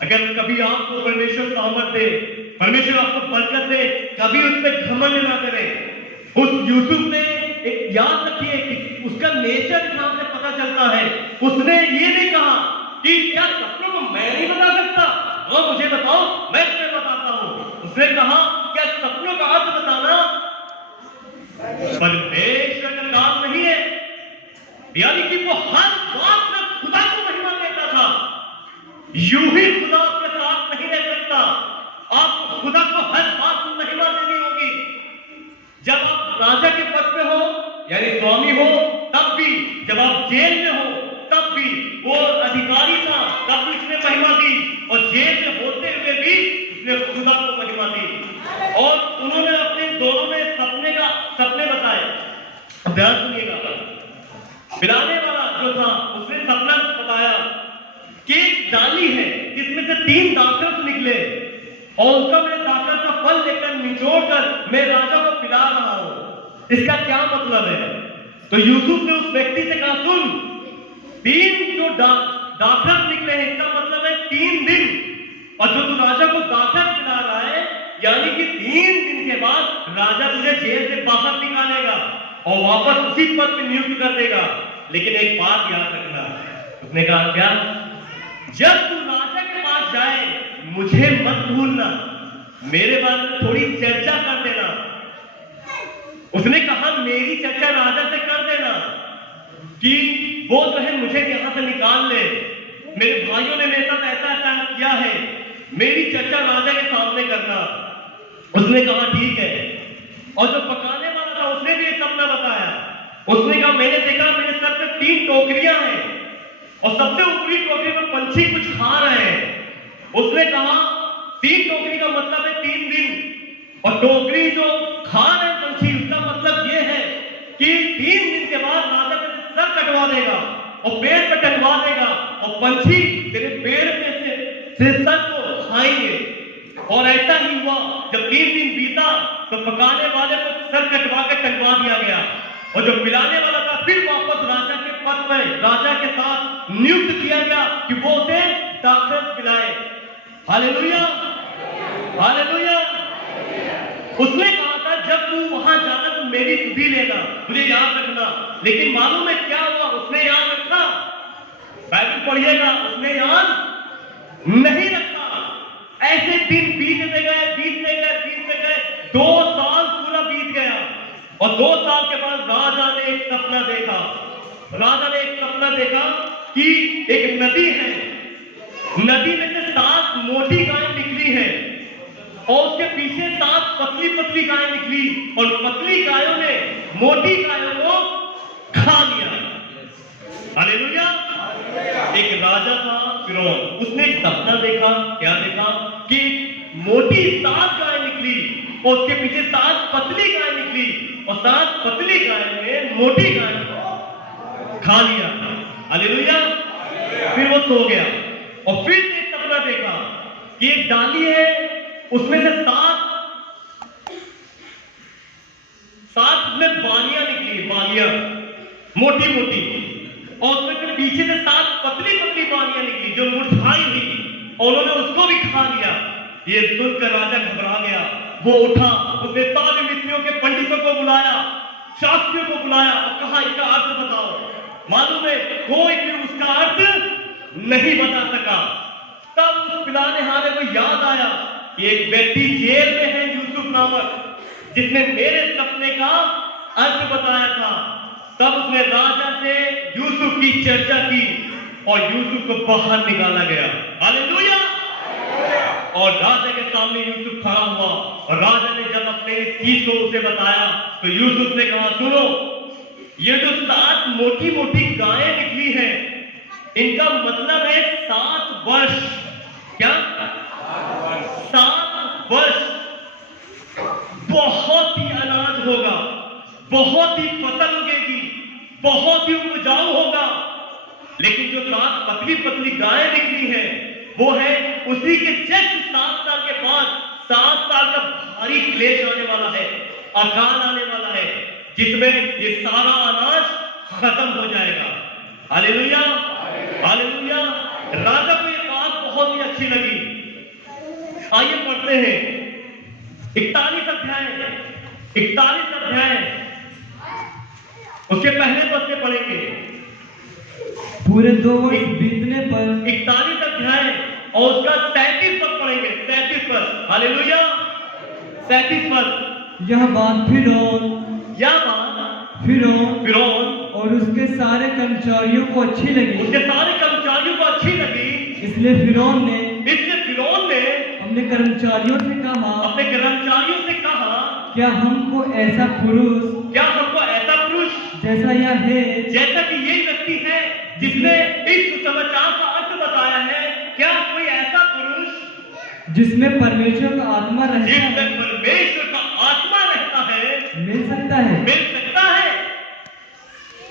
अगर कभी आपको परमेश्वर सामर्थ दे, परमेश्वर आपको बरकत दे, कभी उस पर घमंड ना करें। उस यूसुफ ने एक याद रखिए कि उसका नेचर यहां से पता चलता है। उसने ये नहीं कहा कि क्या सपनों को मैं नहीं बता सकता, हाँ मुझे बताओ, मैं तुम्हें बताता हूं। उसने कहा, क्या सपनों का अर्थ बताना परमेश्वर का काम नहीं है? यानी कि वो हर बात में खुदा को महिमा देता था। यूं ही खुदा आपके साथ नहीं रह सकता। आपको खुदा को हर बात में महिमा देनी होगी। जब आप राजा के पद पे हो यानी स्वामी हो तब भी, जब आप जेल में हो तब भी, वो अधिकारी था तब भी उसने महिमा दी, और जेल में होते हुए भी उसने खुदा को महिमा दी। और उन्होंने अपने दोनों में सपने बताए। ध्यान सुनिएगा। पिलाने वाला जो था उसने सपना बताया कि एक डाली है जिसमें से 3 दाखरस निकले और उसका मैं दाखरस का फल लेकर निचोड़कर मैं राजा को पिला रहा हूं। इसका क्या मतलब है? तो यूसुफ ने उस व्यक्ति से कहा, सुन, 3 जो दाखरस निकले हैं इसका मतलब है 3 दिन, और जो तू राजा को दाखरस पिला रहा है यानी कि 3 दिन के बाद राजा तुझे जेल से बाहर निकालेगा और वापस उसी पद पे नियुक्त कर देगा। लेकिन एक बात याद रखना। उसने कहा, क्या? जब तू राजा के पास जाए मुझे मत भूलना, मेरे बारे में थोड़ी चर्चा कर देना। उसने कहा, मेरी चर्चा राजा से कर देना कि वो जो है मुझे यहां से निकाल ले, मेरे भाइयों ने मेरे साथ ऐसा ऐसा किया है, मेरी चर्चा राजा के सामने करना। उसने कहा, ठीक है। और जो पकाने वाला था उसने भी एक सपना बताया। उसने कहा, मैंने देखा मेरे सर पे 3 टोकरियां हैं और सबसे ऊपरी टोकरी में पंछी कुछ खा रहे हैं। उसने कहा, 3 टोकरी का मतलब है 3 दिन, और टोकरी जो खा रहे पंछी उसका मतलब ये है कि 3 दिन के बाद राजा तेरे सर कटवा देगा और पेड़ पे टंगवा देगा और पंछी तेरे पेड़ पे से सर को खाएंगे। और ऐसा ही हुआ। जब 3 दिन बीता तो पकाने वाले को सर कटवा के टंगवा दिया गया, और जो पिलाने वाला था फिर वापस राजा के पद में राजा के साथ नियुक्त किया गया कि वो उसे दाखरस पिलाए। Hallelujah, hallelujah. उसने कहा था, जब तू वहां जाना तो मेरी सुधि लेना, मुझे याद रखना। लेकिन मालूम है क्या हुआ? उसने याद रखा। बाइबल पढ़िएगा, उसने याद नहीं रखा। ऐसे दिन बीतते गए 2 साल पूरा बीत गया, और 2 साल के बाद राजा ने एक सपना देखा। राजा ने एक सपना देखा कि एक नदी है, नदी में से 7 मोटी गायें निकली हैं और उसके पीछे 7 पतली पतली गायें निकली, और पतली गायों ने मोटी गायों को खा लिया। हालेलुया। एक राजा था फिरौन, उसने एक सपना देखा। क्या देखा? कि मोटी 7 गायें निकली और उसके पीछे 7 पतली गायें निकली, और 7 पतली गायें ने मोटी गाय को खा लिया। हालेलुया। फिर वो सो गया और फिर एक सपना देखा कि एक डाली है, उसमें से 7 में बालियां निकली, बालियां मोटी मोटी, और उसमें से पीछे से 7 पतली पतली बालियां निकली जो मुरझाई थी, और उन्होंने उसको भी खा लिया। ये सुनकर राजा घबरा गया। वो उठा, उसने सारे मिस्त्रियों के पंडितों को बुलाया, शास्त्रियों को बुलाया और कहा, इसका अर्थ बताओ। मालूम है कोई भी उसका अर्थ नहीं बता सका। तब उस पिलाने हारे को याद आया कि एक व्यक्ति जेल में है, यूसुफ नामक, जिसने मेरे सपने का अर्थ बताया था। तब उसने राजा से यूसुफ की चर्चा की और यूसुफ को बाहर निकाला गया। हालेलुया। और राजा के सामने यूसुफ खड़ा हुआ और राजा ने जब अपने इस चीज को उसे बताया तो यूसुफ ने कहा, सुनो, ये जो 7 मोटी मोटी गायें निकली हैं, इनका मतलब है 7 वर्ष। क्या? 7 वर्ष बहुत ही अनाज होगा, बहुत ही फसल उगेगी, बहुत ही उपजाऊ होगा। लेकिन जो 7 पतली पतली गायें निकली हैं, वो है उसी के जस्ट 7 साल के बाद 7 साल का भारी क्लेश आने वाला है, अकाल आने वाला है, जिसमें ये सारा अनाज खत्म हो जाएगा। Hallelujah, hallelujah. राजा को ये बात बहुत ही अच्छी लगी। आइए पढ़ते हैं 41 अध्याय उसके पहले पद से पढ़ेंगे। पूरे 2 वर्ष बीतने पर 41 अध्याय और उसका 37 पद पढ़ेंगे। 37 पद। हालेलुया। 37 पद। यह बात फिरौन और उसके सारे कर्मचारियों को अच्छी लगी। उसके सारे कर्मचारियों को अच्छी लगी। इसलिए फिरौन ने अपने अपने कर्मचारियों से कहा, क्या हमको ऐसा पुरुष जैसा यह है, जैसा कि ये व्यक्ति है जिसने इस समाचार का अर्थ बताया है, क्या कोई ऐसा पुरुष जिसमें परमेश्वर का आत्मा रहता है मिल सकता है?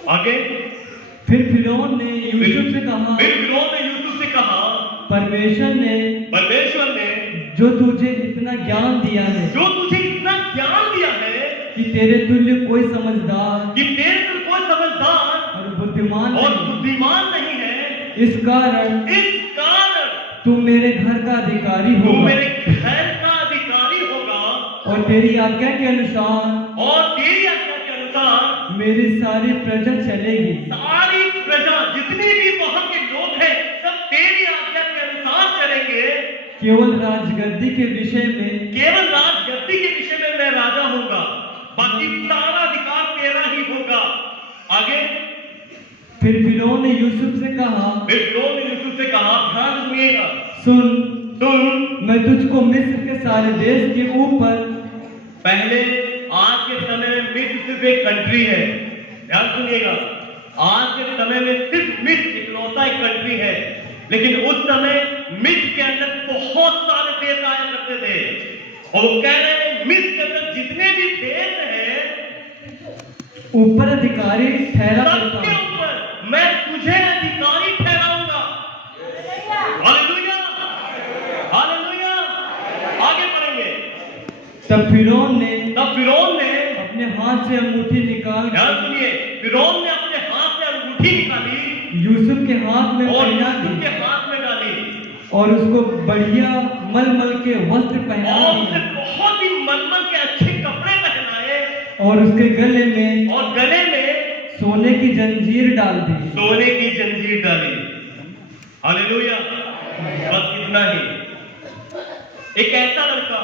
आगे फिर फिरौन ने यूसुफ से कहा, परमेश्वर ने जो तुझे इतना ज्ञान दिया है कि तेरे तुल्य कोई समझदार और बुद्धिमान नहीं है, इस कारण तू मेरे घर का अधिकारी होगा और तेरी आज्ञा के अनुसार मेरी सारी प्रजा चलेगी। सारी प्रजा, जितने भी वहां के लोग हैं, सब तेरी आज्ञा के अनुसार चलेंगे। केवल राजगद्दी के विषय में मैं राजा होऊंगा, बाकी सारा अधिकार तेरा ही होगा। आगे फिर फिरौन ने यूसुफ से कहा, ध्यान सुनिएगा, सुन, मैं तुझको मिस्र के सारे देश के ऊपर, पहले आज के समय में मिस्र सिर्फ एक कंट्री है। ध्यान सुनिएगा, आज के समय में सिर्फ मिस्र इकलौता एक कंट्री है, लेकिन उस समय मिस्र के अंदर बहुत सारे देश आया करते थे। और वो कह रहे हैं मिस्र के अंदर जितने भी देश हैं, ऊपर अधिकारी ठहरा करता सबके ऊपर मैं तुझे अधिकारी ठहराऊंगा। Hallelujah, hallelujah. आगे पढ़ेंगे। तब फिरौन ने अपने हाथ से अंगूठी निकाल, ध्यान सुनिए, फिरौन ने अपने हाथ से अंगूठी निकाली, यूसुफ के हाथ में डाली और उसको बढ़िया मलमल के वस्त्र पहना और दिए उसे बहुत ही मलमल के अच्छे कपड़े पहनाए और उसके गले में सोने की जंजीर डाल दी। हालेलुया। बस इतना ही। एक ऐसा लड़का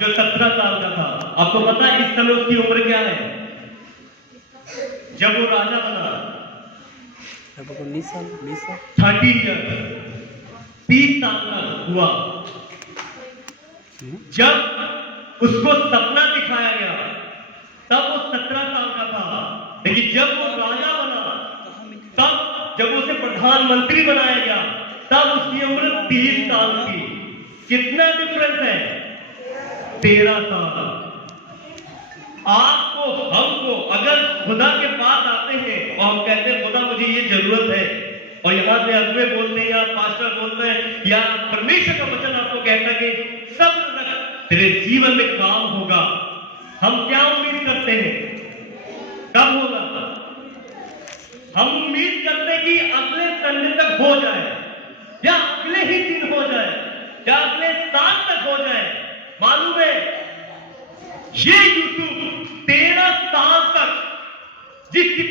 जो 17 साल का था, आपको पता है इस समय उसकी उम्र क्या है? जब वो राजा बना 19 साल 30 ईयर 30 साल का हुआ जब उसको सपना दिखाया गया, तब वो 17 साल का था। लेकिन जब वो राजा बना, तब जब उसे प्रधानमंत्री बनाया गया, तब उसकी उम्र 30 साल थी। कितना डिफरेंस है? 13 साल। आपको, हमको अगर खुदा के पास आते हैं और हम कहते हैं खुदा मुझे ये जरूरत है, और यहां से अगुवे बोलते हैं या पास्टर बोलते हैं या परमेश्वर का वचन आपको कहता है कि सब तेरे जीवन में काम होगा, हम क्या उम्मीद करते हैं? कब होगा? हम उम्मीद करते हैं कि अगले संडे तक हो जाए, या अगले ही दिन हो जाए, या अगले साल तक हो जाए। मालूम है ये यूसुफ 13 साल तक जिसके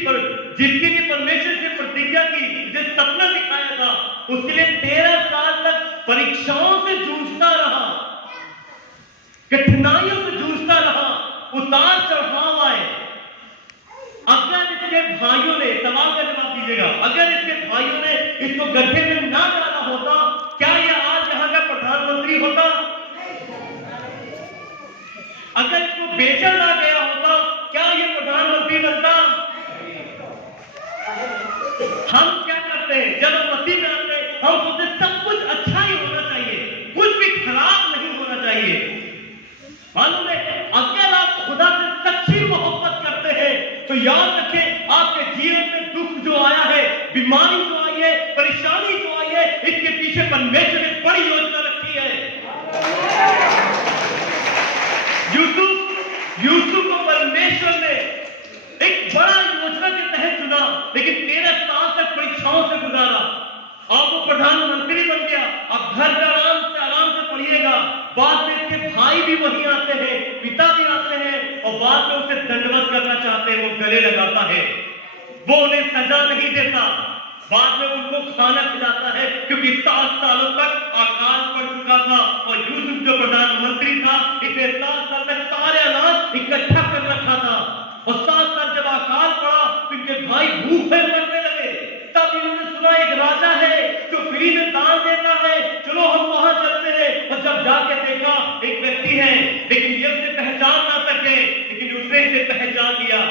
लिए परमेश्वर से प्रतिज्ञा की, जिस सपना दिखाया था, उसके लिए 13 साल तक परीक्षाओं से जूझता कठिनाइयों से जूझता रहा, उतार चढ़ाव आए। अगर इसके भाइयों ने, सवाल का जवाब दीजिएगा, अगर इसके भाइयों ने इसको गड्ढे में ना डाला होता, क्या ये आज यहाँ का प्रधानमंत्री होता? अगर इसको बेचा ना गया होता, क्या ये प्रधानमंत्री बनता? हम क्या करते हैं जब हम मसीह में आते हैं? हम सोचते सब कुछ अच्छा ही होना चाहिए, कुछ भी खराब नहीं होना चाहिए। मालूम है, अगर आप खुदा से सच्ची मोहब्बत करते हैं तो याद रखें, आपके जीवन में दुख जो आया है, बीमारी जो आई है, परेशानी जो आई है, इसके पीछे परमेश्वर ने बड़ी योजना रखी है। यूसुफ को परमेश्वर ने एक बड़ा योजना के तहत चुना, लेकिन 13 साल तक परीक्षाओं से गुजारा। अब वो प्रधानमंत्री बन गया। अब घर में आराम से पढ़िएगा। बाद में इसके भाई भी वहीं आते हैं, पिता भी आते हैं, और बाद में उसे दंडवत करना चाहते हैं। वो गले लगाता है, वो उन्हें सजा नहीं देता, बाद में उनको खाना खिलाता है, क्योंकि 7 सालों तक अकाल पड़ चुका था। और यूसुफ जो प्रधानमंत्री था, इसे 7 साल तक सारे अनाज इकट्ठा कर रखा था। और 7 साल जब अकाल पड़ा तो इनके भाई भूखे मरने लगे। तब इन्होंने सुना एक राजा है जो फ्री में दान देता है, चलो हम वहां चलते हैं। और जब जाके देखा, एक व्यक्ति है, लेकिन ये उसे पहचान ना सके, लेकिन उसने इसे पहचान लिया।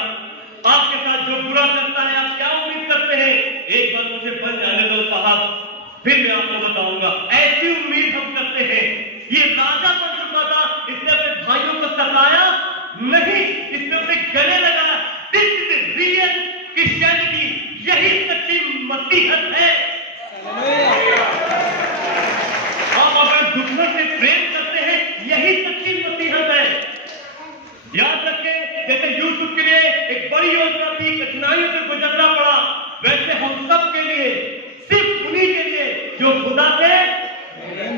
आपके साथ जो बुरा करता है, आप क्या उम्मीद करते हैं? एक बार मुझे बन जाने दो साहब, फिर मैं आपको बताऊंगा। ऐसी उम्मीद हम करते हैं। ये राजा बन चुका था, इसने अपने भाइयों को सताया नहीं, इसने उसे गले लगाया। दिस इज रियल क्रिश्चियनिटी, यही सच्ची मसीहत है। आप अपने दुश्मन से प्रेम करते हैं, यही सच्ची मसीहत है। याद रखें, जैसे यूसुफ के लिए एक बड़ी योजना थी, कठिनाइयों से गुजरना पड़ा, वैसे हम सब के लिए, सिर्फ उन्हीं के लिए जो खुदा से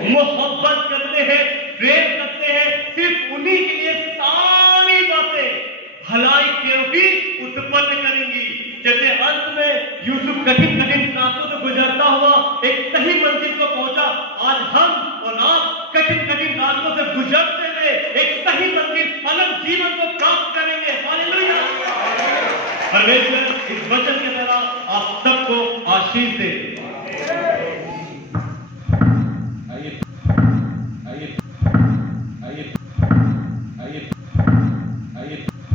मोहब्बत करते हैं, प्रेम करते हैं, सिर्फ उन्हीं के लिए सारी बातें भलाई क्यों भी उत्पन्न करेंगी। जैसे अंत में यूसुफ कठिन रास्तों से गुजरता हुआ एक सही मंजिल को पहुंचा, आज हम और आप कठिन रास्तों से गुजरते हुए एक सही मंजिल, अलग जीवन को प्राप्त करेंगे। हालेलुया। परमेश्वर इस वचन